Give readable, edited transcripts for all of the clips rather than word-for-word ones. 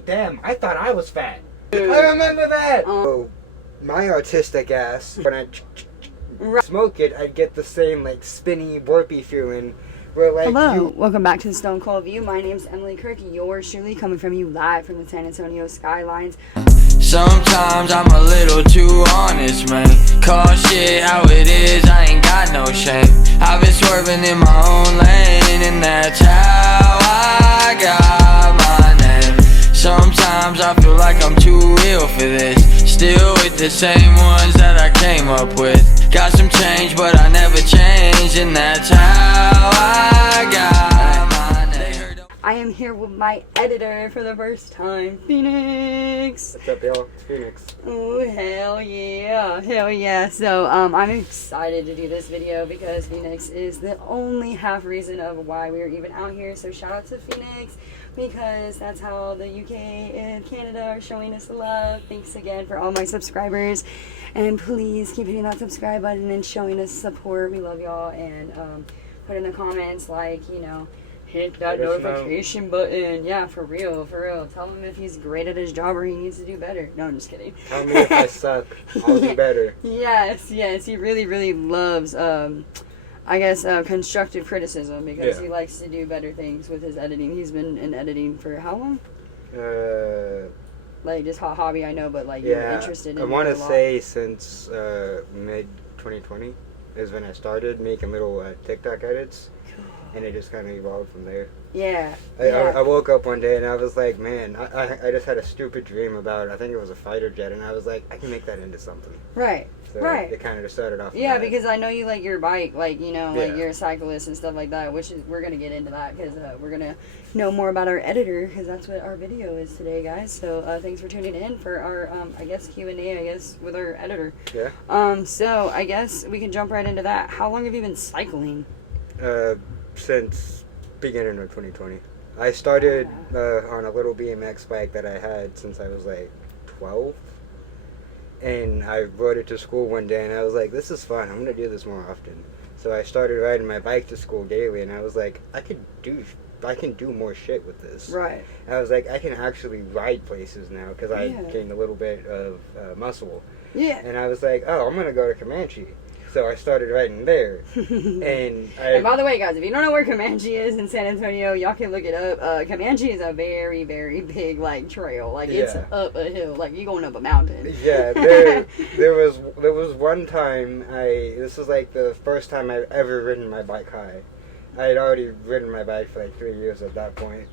Damn, I thought I was fat. I remember that. My artistic ass, when I smoke it, I'd get the same like spinny, warpy feeling. Where, like, hello, welcome back to the Stone Cold View. My name's Emilie Kirky, yours truly, coming from you live from the San Antonio skylines. Sometimes I'm a little too honest, man. Call shit how it is, I ain't got no shame. I've been swerving in my own lane, and that's how I got my name. Sometimes I feel like I'm too real for this. Still with the same ones that I came up with. Got some change, but I never changed, and that's how I got my name. I am here with my editor for the first time, Phenix. What's up, y'all? It's Phenix. Oh, hell yeah. Hell yeah. So, I'm excited to do this video because Phenix is the only half reason of why we are even out here. So, shout out to Phenix because that's how the UK and Canada are showing us love. Thanks again for all my subscribers. And please keep hitting that subscribe button and showing us support. We love y'all. And put in the comments, like, you know, hit that notification button. Yeah, for real, for real. Tell him if he's great at his job or he needs to do better. No, I'm just kidding. Tell me if I suck. I'll do better. Yes, yes. He really, really loves, constructive criticism because he likes to do better things with his editing. He's been in editing for how long? Like, just hobby, I know, but, like, you're interested in it. I want to say since mid-2020 is when I started making little TikTok edits. And it just kind of evolved from there. Yeah. I woke up one day and I was like, man, I just had a stupid dream about, I think it was a fighter jet, and I was like, I can make that into something. Right. So right. It kind of just started off. Yeah, because I know you like your bike, like, you know, like you're a cyclist and stuff like that, which is, we're going to get into that because we're going to know more about our editor because that's what our video is today, guys. So thanks for tuning in for our, Q&A, with our editor. Yeah. So I guess we can jump right into that. How long have you been cycling? Since beginning of 2020. I started on a little BMX bike that I had since I was like 12. And I rode it to school one day and I was like, this is fun, I'm going to do this more often. So I started riding my bike to school daily and I was like, I can do more shit with this. Right. I was like, I can actually ride places now because I gained a little bit of muscle. Yeah. And I was like, oh, I'm going to go to Comanche. So I started riding there. And by the way, guys, if you don't know where Comanche is in San Antonio, y'all can look it up. Comanche is a very, very big, like, trail. Like, it's up a hill. Like, you're going up a mountain. Yeah, there was one time this was like the first time I've ever ridden my bike high. I had already ridden my bike for like 3 years at that point.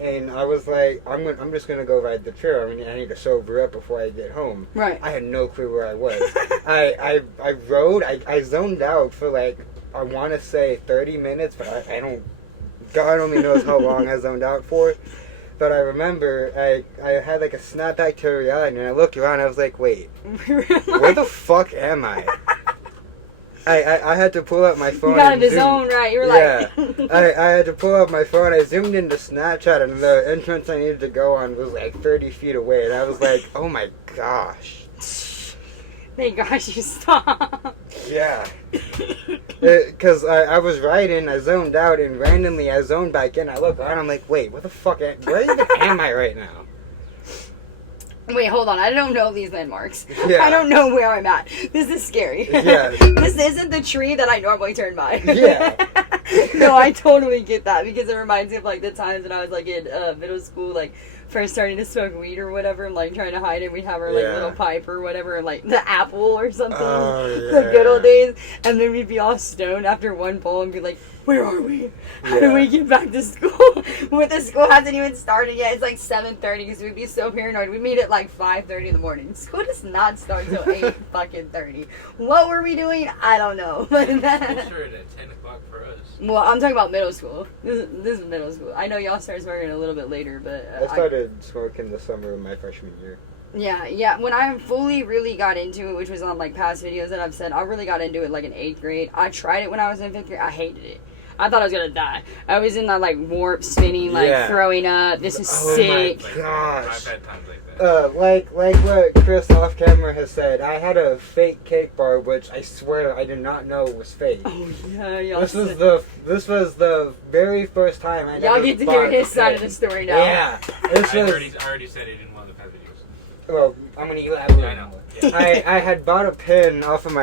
And I was like, I'm just going to go ride the trail. I mean, I need to sober up before I get home. Right. I had no clue where I was. I rode, I zoned out for like, I want to say 30 minutes, but I don't, God only knows how long I zoned out for. But I remember I had like a snapback to reality, and I looked around and I was like, wait, where the fuck am I? I had to pull out my phone. You got in the zone, right? You were like... I had to pull out my phone. I zoomed into Snapchat, and the entrance I needed to go on was like 30 feet away. And I was like, oh my gosh. Thank gosh you stopped. Yeah. Because I was riding, I zoned out, and randomly I zoned back in. I look around, I'm like, wait, what the fuck? Where even am I right now? Wait, hold on. I don't know these landmarks. Yeah. I don't know where I'm at. This is scary. Yeah. This isn't the tree that I normally turn by. Yeah. No, I totally get that because it reminds me of like the times when I was like in middle school, like first starting to smoke weed or whatever, and like trying to hide it. We'd have our like little pipe or whatever, like the apple or something. Oh, The good old days. And then we'd be all stoned after one bowl and be like, where are we? How do we get back to school? When the school hasn't even started yet. It's like 7:30 because we'd be so paranoid. We meet at like 5:30 in the morning. School does not start until 8:30. What were we doing? I don't know. School started at 10 o'clock for us. Well, I'm talking about middle school. This is middle school. I know y'all started smoking a little bit later, but... I started smoking the summer of my freshman year. Yeah. When I fully really got into it, which was on like past videos that I've said, I really got into it like in 8th grade. I tried it when I was in 5th grade. I hated it. I thought I was gonna die. I was in that like warp spinning, like throwing up. This is sick. Oh my gosh. I've had times like that. Like what Kris off camera has said, I had a fake cake bar, which I swear I did not know was fake. Oh yeah, y'all. This was the very first time I y'all get to hear his side of the story now. Yeah, I already said it in one of the past videos. Well, I'm gonna elaborate. I know. I had bought a pen off of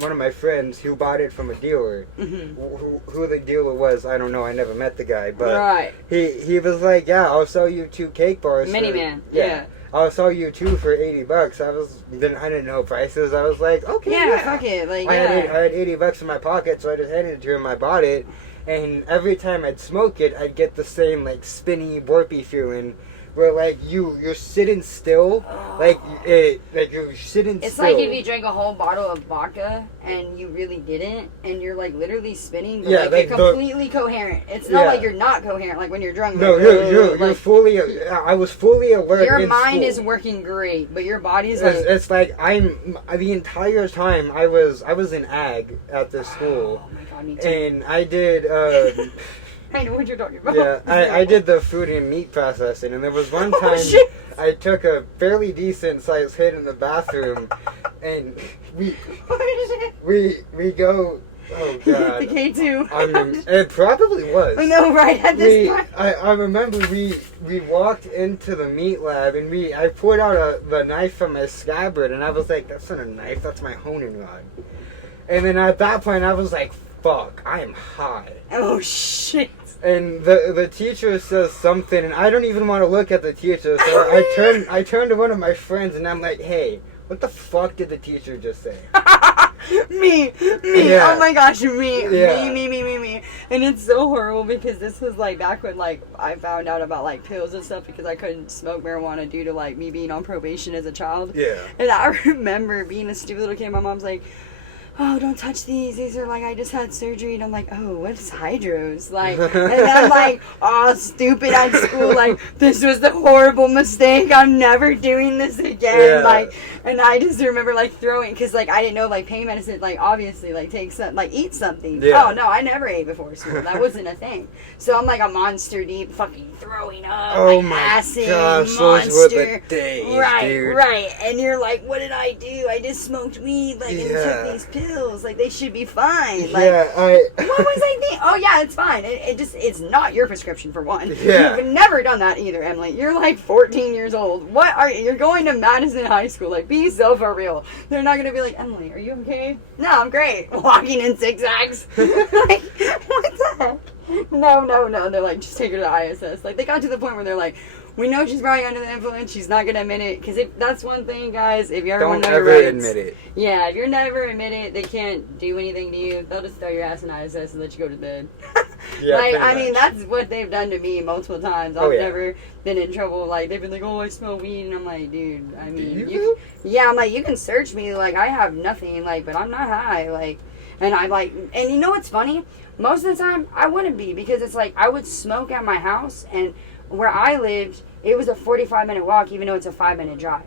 one of my friends who bought it from a dealer. Who the dealer was, I don't know. I never met the guy, but he was like, "Yeah, I'll sell you 2 cake bars." Miniman. Yeah. I'll sell you 2 for $80. I didn't know prices. I was like, okay, yeah. Fuck it, like I had $80 in my pocket, so I just handed it to him. I bought it, and every time I'd smoke it, I'd get the same like spinny, warpy feeling. Where like you're sitting still, like you're sitting still. It's like if you drank a whole bottle of vodka and you really didn't, and you're like literally spinning, but like you're completely coherent. It's not like you're not coherent, like when you're drunk. No, like, you're fully. I was fully alert. Your mind is working great, but your body's like. It's like the entire time I was in ag at this school. Oh my god, me too. And I did. I know what you're talking about. Yeah, I did the food and meat processing, and there was one time I took a fairly decent sized hit in the bathroom, and we go. Oh god. The K2. It probably was. No, right at this point. I remember we walked into the meat lab, and I pulled out the knife from my scabbard, and I was like, "That's not a knife. That's my honing rod." And then at that point, I was like, "Fuck, I am high." Oh shit. And the teacher says something, and I don't even want to look at the teacher. So I turn to one of my friends, and I'm like, "Hey, what the fuck did the teacher just say?" Me. Yeah. Oh my gosh, me. Yeah. Me. And it's so horrible because this was like back when like I found out about like pills and stuff because I couldn't smoke marijuana due to like me being on probation as a child. Yeah. And I remember being a stupid little kid. My mom's like, "Oh, don't touch these. These are like, I just had surgery." And I'm like, "Oh, what's hydros?" Like, and I'm like, "Oh, stupid at school. Like, this was the horrible mistake. I'm never doing this again." Yeah. Like, and I just remember like throwing, cause like I didn't know like pain medicine, like obviously like take some, like eat something. Yeah. Oh no, I never ate before school. That wasn't a thing. So I'm like a monster deep, fucking throwing up, like my acid gosh, monster. Those were the days, dude. Right. And you're like, "What did I do? I just smoked weed, like, and took these pills. Like, they should be fine." Like, what was I thinking? Oh yeah, it's fine. It's not your prescription for one. Yeah. You've never done that either, Emily. You're like 14 years old. What are you? You're going to Madison High School. Like, be so for real. They're not gonna be like, "Emily, are you okay?" "No, I'm great." Walking in zigzags. Like, what the heck? No. They're like, "Just take her to ISS." Like, they got to the point where they're like, "We know she's probably under the influence. She's not gonna admit it." Because if that's one thing, guys, if you ever want to know your rights, admit it. Yeah, if you're never admit it, they can't do anything to you. They'll just throw your ass in ISS and let you go to bed. Yeah, like, I mean, that's what they've done to me multiple times. I've never been in trouble. Like, they've been like, "Oh, I smell weed," and I'm like, "Dude, I mean, I'm like, you can search me. Like, I have nothing. Like, but I'm not high. Like, and I'm like, and you know what's funny? Most of the time, I wouldn't be because it's like I would smoke at my house, and where I lived, it was a 45-minute walk, even though it's a 5-minute drive.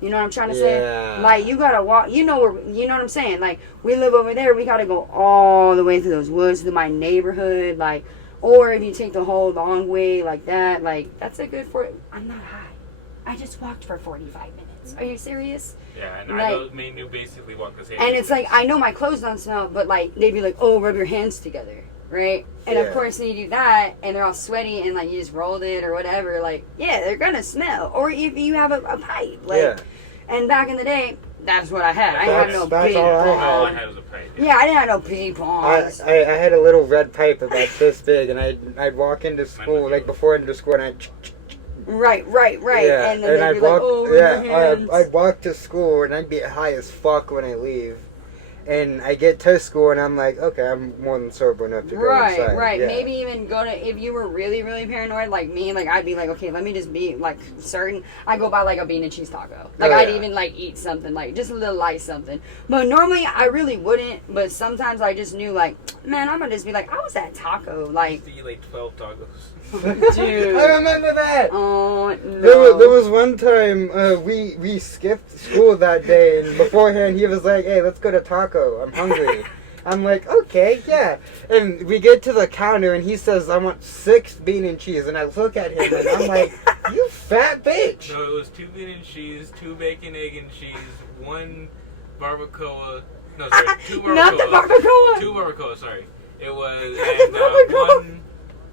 You know what I'm trying to say? Like, you gotta walk. You know what I'm saying? Like, we live over there. We gotta go all the way through those woods to my neighborhood. Like, or if you take the whole long way like that, like, that's a good I'm not high. I just walked for 45 minutes. Are you serious? Yeah, and like, I know me and you basically walk the same. And it's like, I know my clothes don't smell, but like, they'd be like, "Oh, rub your hands together." Right? And of course, when you do that, and they're all sweaty, and like you just rolled it or whatever, like, yeah, they're gonna smell. Or if you have a pipe, like, and back in the day, that's what I had. I didn't have no pee pong. All I had was a pipe. Yeah, I didn't have no pee pong. I had a little red pipe about this big, and I'd walk into school, like before into school, and I'd. Right. Yeah, and then I'd walk. Like, oh, I'd walk to school, and I'd be high as fuck when I leave. And I get to school and I'm like, okay, I'm more than sober enough to go inside. Right. Yeah. Maybe even go to, if you were really, really paranoid like me, like I'd be like, okay, let me just be like certain. I go buy like a bean and cheese taco. Like I'd even like eat something, like just a little light something. But normally I really wouldn't. But sometimes I just knew like, man, I'm gonna just be like, I was at taco. Like, I used to eat like 12 tacos. Dude. I remember that. Oh no. There was one time we skipped school that day, and beforehand he was like, "Hey, let's go to taco. I'm hungry." I'm like, okay, yeah. And we get to the counter, and he says, I want 6 bean and cheese. And I look at him, and I'm like, you fat bitch. No, it was 2 bean and cheese, 2 bacon, egg, and cheese, 1 barbacoa. No, sorry, 2 barbacoa. Not the barbacoa. 2 barbacoa, sorry. It was, barbacoa. and 1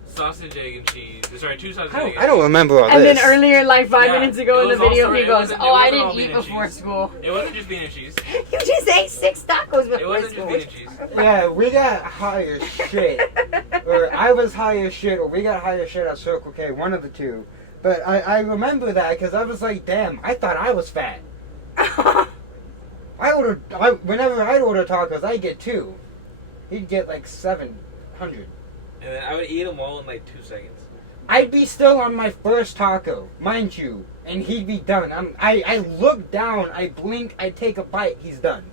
sausage, egg, and cheese. Sorry, 2 sausage, egg, and cheese. I don't remember all And this. then earlier, like 5 Yeah, minutes ago it in the was video, also- he it goes, wasn't- "Oh, it I wasn't didn't all bean eat and before cheese. school." It wasn't just bean and cheese. You just ate 6 tacos before It wasn't school. just bean and cheese. Yeah, we got high as shit. Or I was high as shit, or we got high as shit at Circle K, one of the two. But I remember that because I was like, damn, I thought I was fat. Whenever I'd order tacos, I'd get 2. He'd get like 700. And then I would eat them all in like 2 seconds. I'd be still on my first taco, mind you, and he'd be done. I look down, I blink, I take a bite, he's done.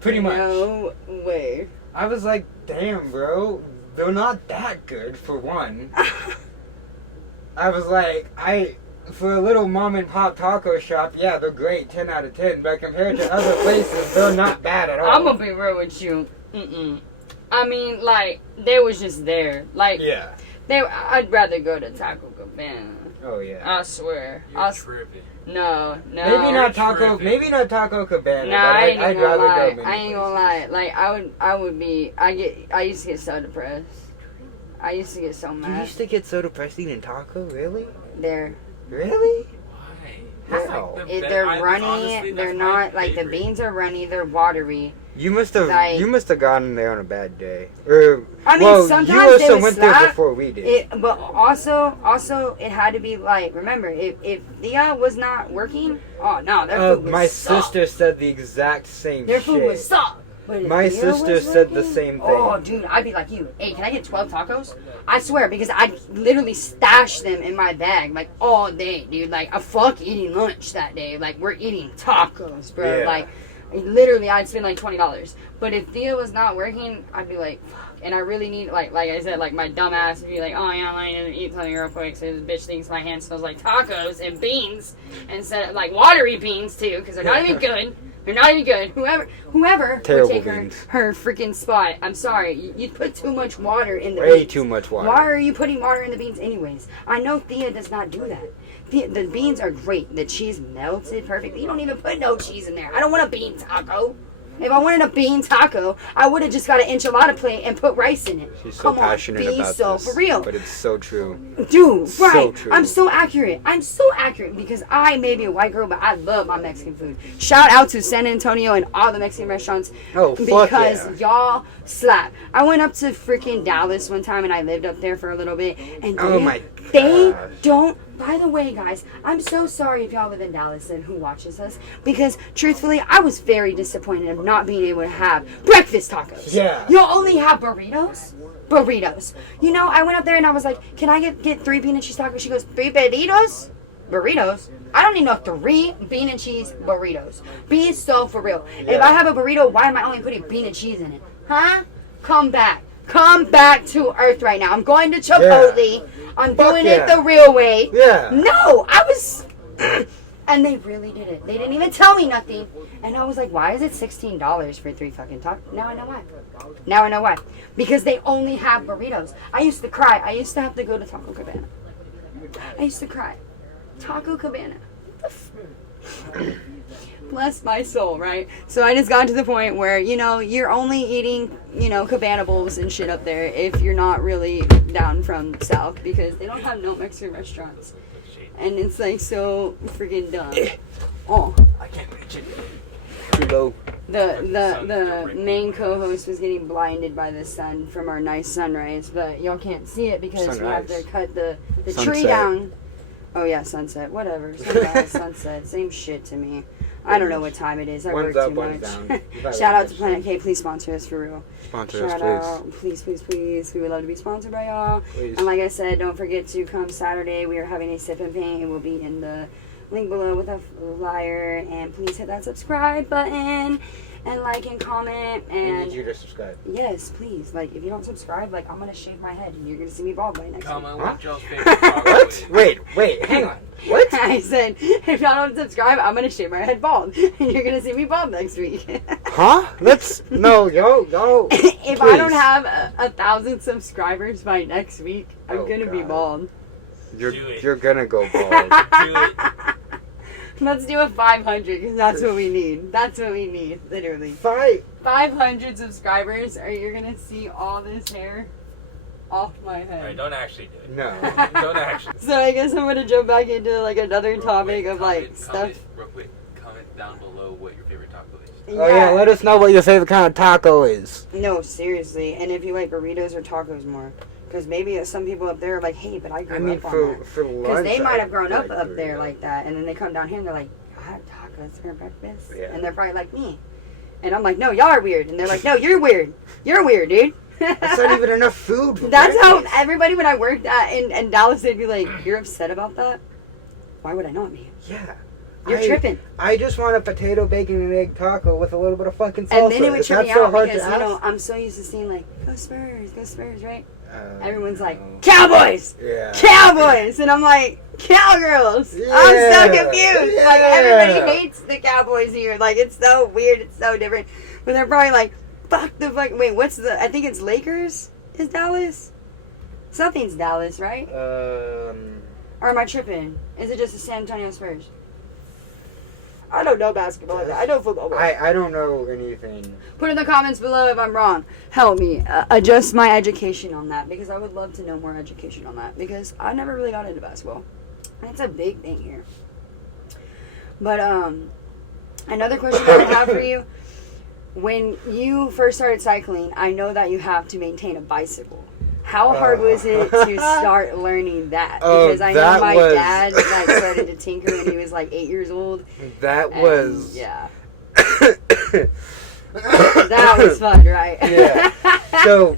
Pretty much. No way. I was like, damn, bro, they're not that good, for one. I was like, for a little mom and pop taco shop, yeah, they're great, 10 out of 10, but compared to other places, they're not bad at all. I'm gonna be real with you. I mean, like, they was just there. Like, Yeah. I'd rather go to Taco Cabana. Oh, yeah. I swear. You're tripping. No. Maybe not Taco Cabana, No, but I ain't I'd gonna rather lie. go many I ain't gonna lie. Like, I used to get so depressed. I used to get so You mad. used to get so depressed eating taco? Really? They're Really? Why? How? they're runny. They're not like the beans are runny. They're watery. You must have Like- gotten there on a bad day. Or I mean, well, sometimes you they also would went slap. there before we did. But also, it had to be like. Remember, if Thea was not working, oh no, their food was My suck. sister said the exact same Their shit. food was suck. But if My Thea sister was said the working, same thing. Oh, dude, I'd be like you. Hey, can I get 12 tacos? I swear, because I'd literally stash them in my bag like all day, dude. Like, I fuck eating lunch that day. Like, we're eating tacos, bro. Yeah. Like, literally, I'd spend like $20. But if Thea was not working, I'd be like, fuck. And I really need, like I said, like my dumb ass would be like, oh yeah, I need to eat something real quick. So this bitch thinks my hand smells like tacos and beans instead of like watery beans too, because they're not even good. They're not even good. Whoever Terrible would take beans. her freaking spot. I'm sorry. You put too much water in the Way beans. too much water. Why are you putting water in the beans anyways? I know Thea does not do that. The beans are great. The cheese melted perfectly. You don't even put no cheese in there. I don't want a bean taco. If I wanted a bean taco, I would have just got an enchilada plate and put rice in it. She's so Come passionate on, be about so this. for real. But it's so true. Dude, So right. true. I'm so accurate. I'm so accurate because I may be a white girl, but I love my Mexican food. Shout out to San Antonio and all the Mexican restaurants. Oh, fuck because yeah. y'all slap. I went up to freaking Dallas one time and I lived up there for a little bit. And Oh my they gosh. don't. By the way, guys, I'm so sorry if y'all live in Dallas and who watches us. Because, truthfully, I was very disappointed of not being able to have breakfast tacos. Yeah. You'll only have burritos? Burritos. You know, I went up there and I was like, can I get 3 bean and cheese tacos? She goes, 3 burritos? Burritos? I don't need no 3 bean and cheese burritos. Be so for real. And if Yeah. I have a burrito, why am I only putting bean and cheese in it? Huh? Come back. Come back to earth right now. I'm going to Chipotle. Yeah. I'm Fuck doing yeah. it the real way. Yeah. No, I was... And they really did it. They didn't even tell me nothing. And I was like, why is it $16 for 3 fucking tacos? Now I know why. Now I know why. Because they only have burritos. I used to cry. I used to have to go to Taco Cabana. I used to cry. Taco Cabana. Bless my soul, right? So I just got to the point where, you know, you're only eating, you know, Cabana bowls and shit up there if you're not really down from South because they don't have no Mexican restaurants. And it's like so freaking dumb. Oh. I can't reach it. Too low. The main co-host was getting blinded by the sun from our nice sunrise, but y'all can't see it because we have to Sunrise. cut the tree Sunset. down. Oh yeah, sunset. Whatever. Sunrise, sunset. Same shit to me. I don't know what time it is. I One's work up, too one's much. down. You gotta Shout out to watch. Planet K. Please sponsor us for real. Sponsor us, Shout out. Please, please, please. We would love to be sponsored by y'all. Please. And like I said, don't forget to come Saturday. We are having a sip and paint. It will be in the link below with a flyer. And please hit that subscribe button and like and comment. I And need you to subscribe. yes, please. Like, if you don't subscribe, like, I'm gonna shave my head and you're gonna see me bald by next week. Comment Huh? what y'all's favorite taco What? is. Wait, hang on. What? I said, if y'all don't subscribe, I'm going to shave my head bald. And you're going to see me bald next week. Huh? No, yo. If I don't have 1,000 subscribers by next week, I'm going to be God. bald. You're gonna go bald. Do it. Let's do a 500 because that's what we need. That's what we need, literally. 500 subscribers, or you're going to see all this hair off my head. Alright, don't actually do it. No. Don't actually. So I guess I'm gonna jump back into like another topic of like stuff. Real quick, comment down below what your favorite taco is. Oh yeah, let us know what your favorite kind of taco is. No, seriously, and if you like burritos or tacos more, because maybe some people up there are like, hey, but I grew up on that. for lunch. Because they might have grown up like there burrito. like that, and then they come down here and they're like, I had tacos for breakfast, Yeah. and they're probably like me, and I'm like, no, y'all are weird, and they're like, no, you're weird, dude. That's not even enough food. For That's breakfast. how everybody when I worked in Dallas, they'd be like, you're upset about that? Why would I not be? Yeah. You're tripping. I just want a potato, bacon, and egg taco with a little bit of fucking salsa. And then it would Is trip that me so out hard because, to you know, ask? I'm so used to seeing like, go Spurs, right? Everyone's No. like, Cowboys! Yeah. Cowboys! And I'm like, Cowgirls! I'm so Yeah. confused. Yeah. Like, everybody hates the Cowboys here. Like, it's so weird. It's so different. But they're probably like, wait, what's I think it's Lakers? Is Dallas? Something's Dallas, right? Or am I tripping? Is it just the San Antonio Spurs? I don't know basketball like that. I know football. I don't know anything. Put in the comments below if I'm wrong. Help me adjust my education on that because I would love to know more education on that because I never really got into basketball. And it's a big thing here. But another question I have for you. When you first started cycling, I know that you have to maintain a bicycle. How hard was it to start learning that? Because I know my dad like started to tinker when he was like 8 years old. That And, was yeah. That was fun, right? Yeah. So,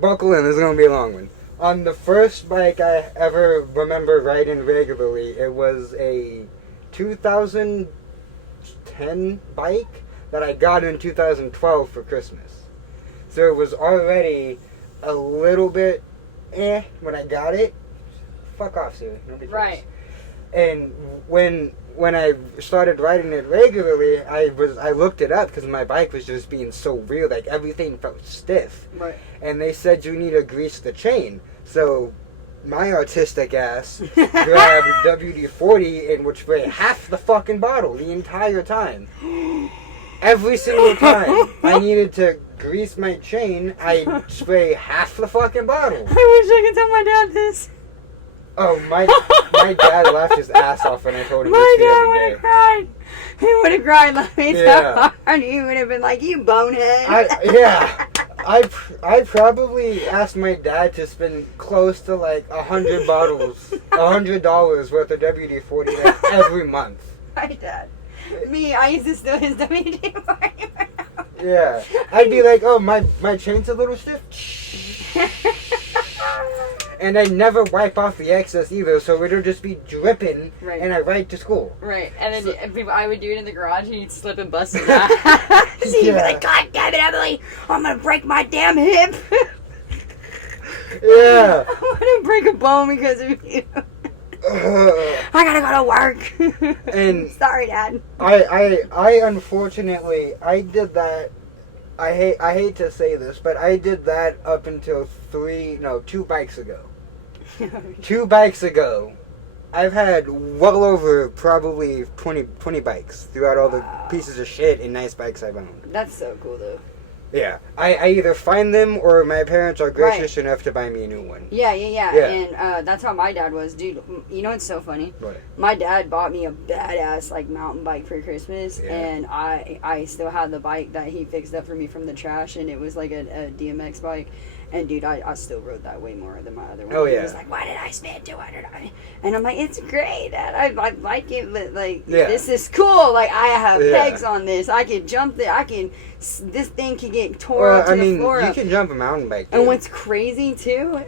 buckle in. This is gonna be a long one. On the first bike I ever remember riding regularly, it was a 2010 bike that I got in 2012 for Christmas. So it was already a little bit when I got it. Fuck off, Siri. Nobody cares. Right. And when I started riding it regularly, I looked it up because my bike was just being so real, like everything felt stiff. Right. And they said you need to grease the chain. So my artistic ass grabbed WD-40 and would spray half the fucking bottle the entire time. Every single time I needed to grease my chain, I'd spray half the fucking bottle. I wish I could tell my dad this. Oh, my dad laughed his ass off when I told him My this the dad other would day. have cried. He would have cried laughing Yeah. so hard. He would have been like, you bonehead. I probably asked my dad to spend close to like $100 worth of WD-40 like, every month. My dad. Me, I used to steal his WD-40. Yeah, I'd be like, oh, my chain's a little stiff. And I never wipe off the excess either, so it'll just be dripping, Right. and I ride to school. Right, and then I would do it in the garage, and he'd slip and bust his ass. He'd be Yeah. like, God damn it, Emily, I'm gonna break my damn hip. Yeah. I'm gonna break a bone because of you. I gotta go to work. And sorry, Dad. I unfortunately, I did that. I hate to say this, but I did that up until 2 bikes ago. 2 bikes ago. I've had well over probably 20 bikes throughout all the pieces of shit and nice bikes I've owned. That's so cool, though. Yeah. I either find them or my parents are gracious enough to buy me a new one. Yeah. Yeah. And that's how my dad was, dude. You know what's so funny? What? My dad bought me a badass like mountain bike for Christmas, Yeah. and I still had the bike that he fixed up for me from the trash, and it was like a DMX bike. And dude, I still rode that way more than my other one. Oh, He yeah. was like, "Why did I spend $200?" And I'm like, "It's great, Dad. I like it. But, like, Yeah. this is cool. Like, I have Yeah. pegs on this. I can jump it. This thing can get tore up to the floor. you can jump a mountain bike. And too. what's crazy too,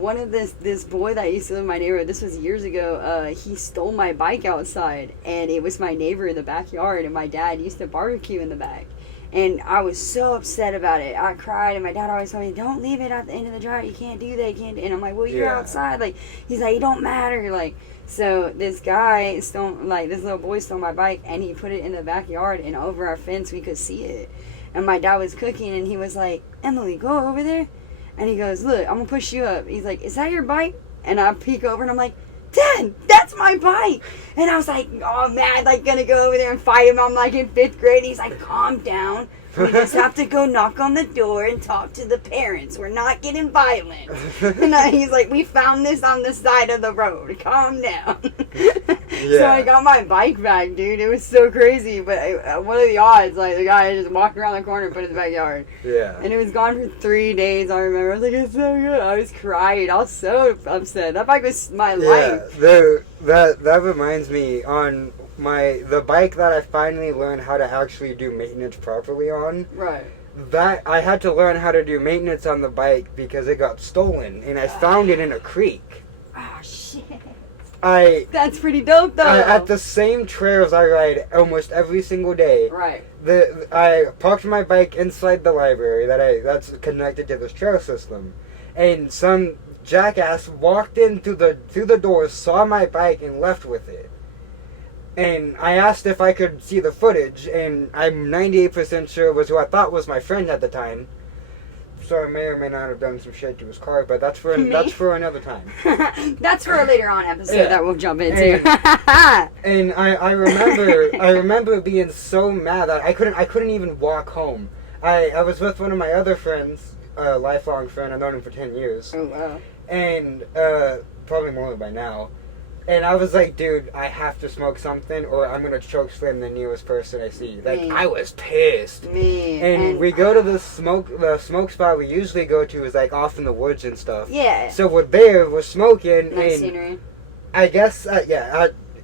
one of this boy that used to live in my neighborhood, this was years ago, he stole my bike outside, and it was my neighbor in the backyard, and my dad used to barbecue in the back. And I was so upset about it. I cried, and my dad always told me, don't leave it at the end of the drive. You can't do that. You can't. And I'm like, well, you're Yeah. outside. Like, he's like, it don't matter. Like, So this guy stole, like, this little boy stole my bike, and he put it in the backyard, and over our fence we could see it. And my dad was cooking, and he was like, Emily, go over there. And he goes, look, I'm gonna push you up. He's like, is that your bike? And I peek over, and I'm like, Dad, that's my bike. And I was like, oh man, like gonna go over there and fight him. I'm like in 5th grade. He's like, calm down. We just have to go knock on the door and talk to the parents. We're not getting violent. And he's like, we found this on the side of the road. Calm down. So I got my bike back, dude. It was so crazy. But what are the odds? Like, the guy just walked around the corner and put it in the backyard. Yeah. And it was gone for 3 days, I remember. I was like, it's so good. I was crying. I was so upset. That bike was my life. That reminds me, on the bike that I finally learned how to actually do maintenance properly on. Right. That I had to learn how to do maintenance on the bike because it got stolen, and I found it in a creek. Oh shit. That's pretty dope though. At the same trails I ride almost every single day. Right. I parked my bike inside the library that's connected to this trail system, and some jackass walked in through the door, saw my bike, and left with it. And I asked if I could see the footage, and I'm 98% sure it was who I thought was my friend at the time. So I may or may not have done some shit to his car, but that's for another time. That's for a later on episode that we'll jump into. And I remember being so mad that I couldn't even walk home. I was with one of my other friends, a lifelong friend. I've known him for 10 years. Oh wow. And probably more by now. And I was like, dude, I have to smoke something or I'm going to choke slam the nearest person I see. Like, I was pissed. And we go to the smoke spot we usually go to is like off in the woods and stuff. Yeah. So we're smoking. Nice and scenery. I guess,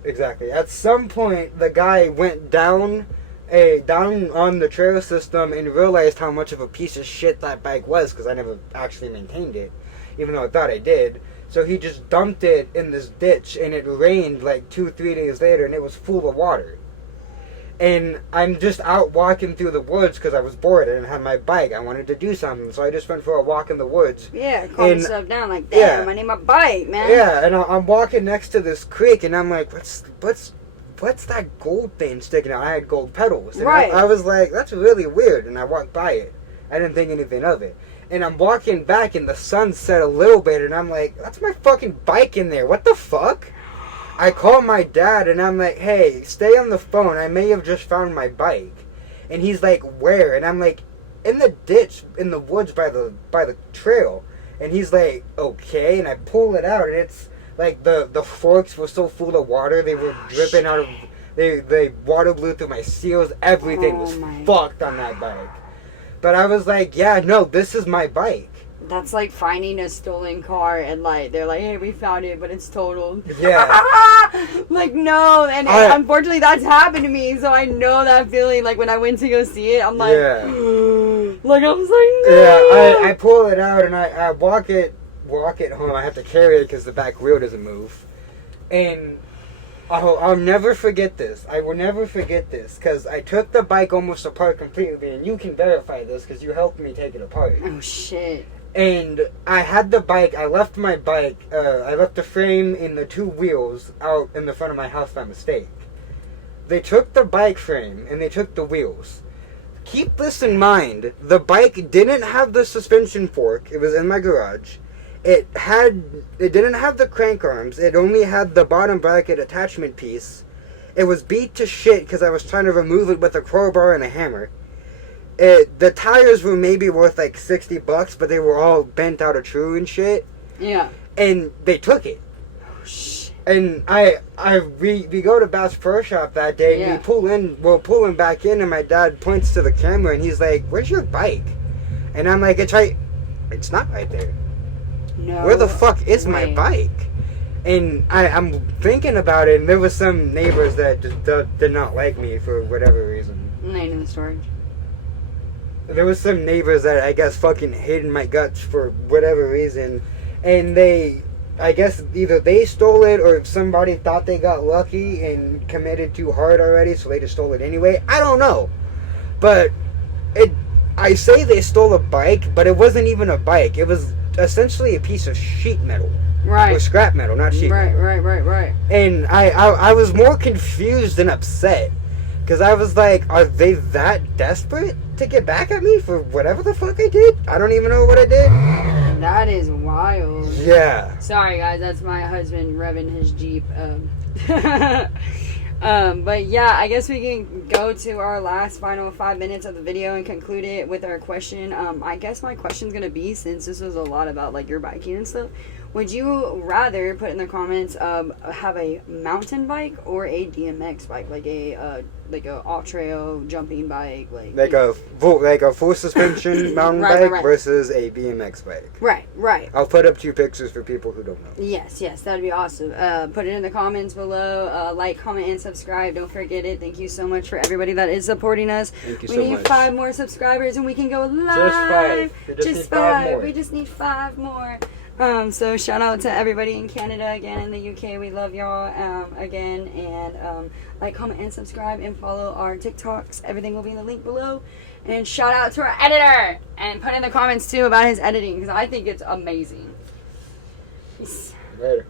exactly. At some point, the guy went down on the trail system and realized how much of a piece of shit that bike was because I never actually maintained it, even though I thought I did. So he just dumped it in this ditch, and it rained like 2-3 days later, and it was full of water. And I'm just out walking through the woods because I was bored and had my bike. I wanted to do something, so I just went for a walk in the woods. Yeah, calm yourself down like, damn, I need my bike, man. Yeah, and I'm walking next to this creek, and I'm like, what's that gold thing sticking out? I had gold petals. And right. I was like, that's really weird, and I walked by it. I didn't think anything of it. And I'm walking back, and the sun set a little bit, and I'm like, that's my fucking bike in there. What the fuck? I call my dad, and I'm like, hey, stay on the phone. I may have just found my bike. And he's like, where? And I'm like, in the ditch, in the woods by the trail. And he's like, okay. And I pull it out, and it's like the forks were so full of water, they were dripping out of, they water blew through my seals. Everything was fucked on that bike. But I was like, yeah, no, this is my bike. That's like finding a stolen car and like they're like, hey, we found it, but it's totaled. Yeah. Like, no. And unfortunately that's happened to me, so I know that feeling. Like when I went to go see it, I'm like, like I was like, no. Yeah, I pull it out and I walk it home. I have to carry it because the back wheel doesn't move. And I'll never forget this. I will never forget this because I took the bike almost apart completely, and you can verify this because you helped me take it apart. Oh shit. And I had the bike, I left my bike, I left the frame and the 2 wheels out in the front of my house by mistake. They took the bike frame and they took the wheels. Keep this in mind, the bike didn't have the suspension fork, it was in my garage. It didn't have the crank arms, it only had the bottom bracket attachment piece. It was beat to shit because I was trying to remove it with a crowbar and a hammer. The tires were maybe worth like $60, but they were all bent out of true and shit. Yeah. And they took it. Oh shit. And we go to Bass Pro Shop that day, and we're pulling back in, and my dad points to the camera, and he's like, where's your bike? And I'm like, it's not right there. No. Where the fuck is my bike? And I'm thinking about it, and there was some neighbors that just did not like me for whatever reason. Name in the storage. There was some neighbors that I guess fucking hated my guts for whatever reason, and I guess either they stole it or somebody thought they got lucky and committed too hard already, so they just stole it anyway. I don't know, but I say they stole a bike, but it wasn't even a bike. It was essentially a piece of sheet metal. Right. Or scrap metal, not sheet metal. Right. And I was more confused than upset. Because I was like, are they that desperate to get back at me for whatever the fuck I did? I don't even know what I did. That is wild. Yeah. Sorry, guys. That's my husband revving his Jeep. But yeah, I guess we can go to our last final 5 minutes of the video and conclude it with our question. I guess my question's going to be, since this was a lot about like your biking and stuff, would you rather, put in the comments, have a mountain bike or a DMX bike, like a off-trail jumping bike, like a full suspension mountain bike versus a BMX bike? Right. I'll put up 2 pictures for people who don't know. Yes, that'd be awesome. Put it in the comments below. Like, comment, and subscribe. Don't forget it. Thank you so much for everybody that is supporting us. Thank you we so need much. 5 more subscribers and we can go live. Just 5 more. We just need 5 more. So shout out to everybody in Canada, again, in the UK. We love y'all again. And like, comment, and subscribe, and follow our TikToks. Everything will be in the link below. And shout out to our editor. And put in the comments too about his editing, because I think it's amazing. Peace. Later.